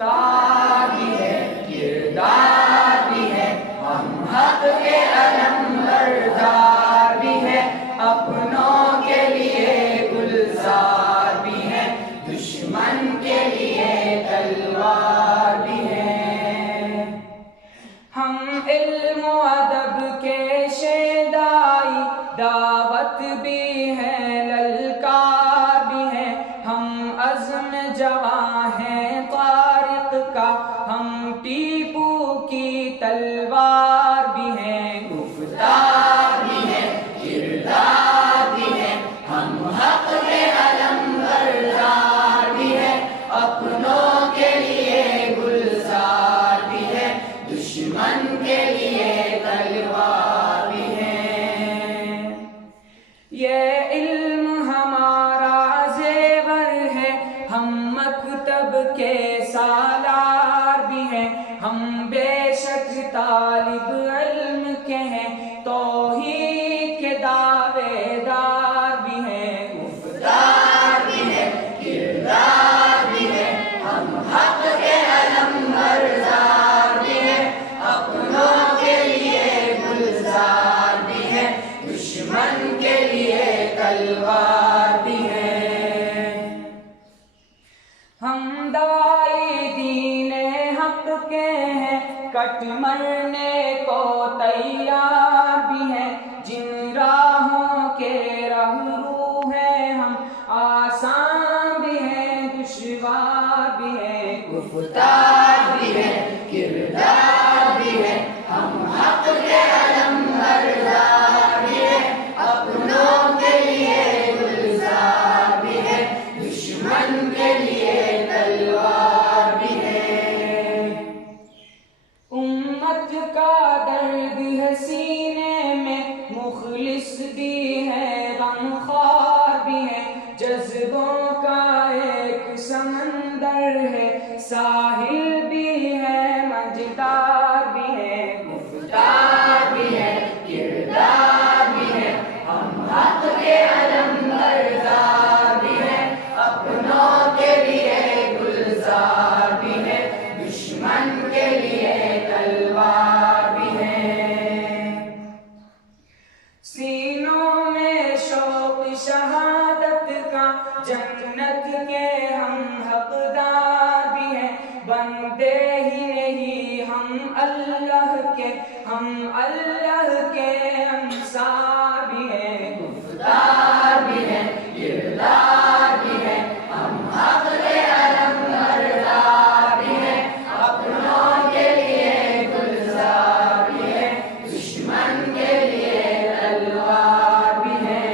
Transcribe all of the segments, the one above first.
گفتار بھی ہے، کردار بھی ہے، ہم حق کے علم بردار بھی ہے، اپنوں کے لیے گلزار بھی ہے، دشمن کے لیے تلوار بھی ہے۔ ہم علم و ادب کے شیدائی، دعوت بھی ہے، للکار بھی ہے، ہم عزم جواں ہیں طارق کا، ہم ٹیپو کی تلوار بھی ہیں۔ گفتار بھی ہے، کردار بھی ہے، ہم حق کے علم بردار بھی ہے، اپنوں کے لیے گلزار بھی ہے، دشمن کے لیے تلوار بھی ہے۔ یہ علم ہمارا زیور ہے، ہم مکتب کے سالار بھی ہیں، ہم بے شک طالب علم کے ہیں، توحید کے دعوے دار بھی ہیں۔ گفتار بھی ہے، کردار بھی ہے، ہم حق کے علم بردار بھی ہے، اپنوں کے لیے گلزار بھی ہے، دشمن کے لیے تلوار بھی ہے۔ ہم داعی دین حق کے ہیں، کٹ مرنے کو تیار بھی ہیں، جن راہوں کے رہنما ہیں ہم، آسان بھی ہیں، دشوار بھی ہیں۔ گفتار بھی ہے، کردار بھی ہے، ہم حق کے علم بردار بھی ہے، اپنوں کے لیے گلزار بھی ہے، دشمن کے لیے تلوار بھی ہے۔ امت کا درد ہے سینے میں، مخلص بھی ہے، غمخوار بھی ہے، جذبوں کا ایک سمندر ہے، ساحل بھی ہے، مجدار بھی ہے۔ گفتار بھی ہے، کردار بھی ہے، ہم حق کے علم بردار بھی ہے، اپنوں کے لیے گلزار بھی ہے، دشمن کے لیے تلوار بھی ہے۔ سینوں میں شوق شہادت کا، جنت کے ہم حقدار بھی ہیں، بندے ہی نہیں ہم اللہ کے، ہم اللہ کے انصار بھی ہیں۔ گفتار بھی ہے، کردار بھی ہے، ہم حق کے علم بردار بھی ہے، اپنوں کے لیے گلزار بھی ہے، دشمن کے لیے تلوار بھی ہے۔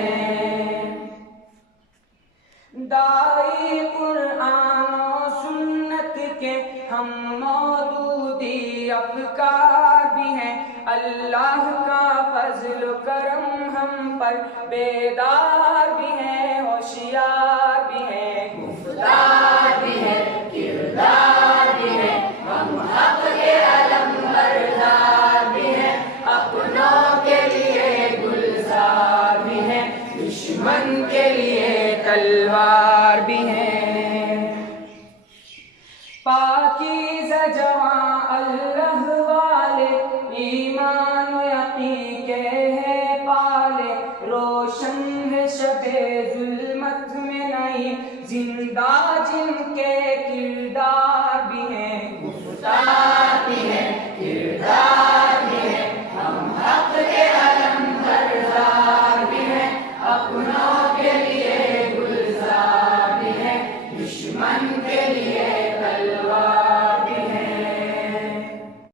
داعی قرآن و سنت کے ہم مودودی افکار بھی ہیں، اللہ کا فضل و کرم ہم پر بیدار بھی ہیں، ہوشیار بھی ہیں۔ گفتار بھی ہے، کردار بھی ہے، ہم حق کے علم بردار بھی ہیں، اپنوں کے لیے گلزار بھی ہیں، دشمن کے لیے تلوار بھی ہیں۔ پاکیزہ جواں اللہ والے، ایمان و یقین کے ہیں پالے، روشن ہے شب ظلمت میں نہیں، زندہ جن کے کردار بھی ہیں۔ گفتار بھی ہے، کردار بھی ہے، ہم حق کے علم بردار بھی ہیں، اپنوں کے لیے گلزار بھی ہے، دشمن کے لیے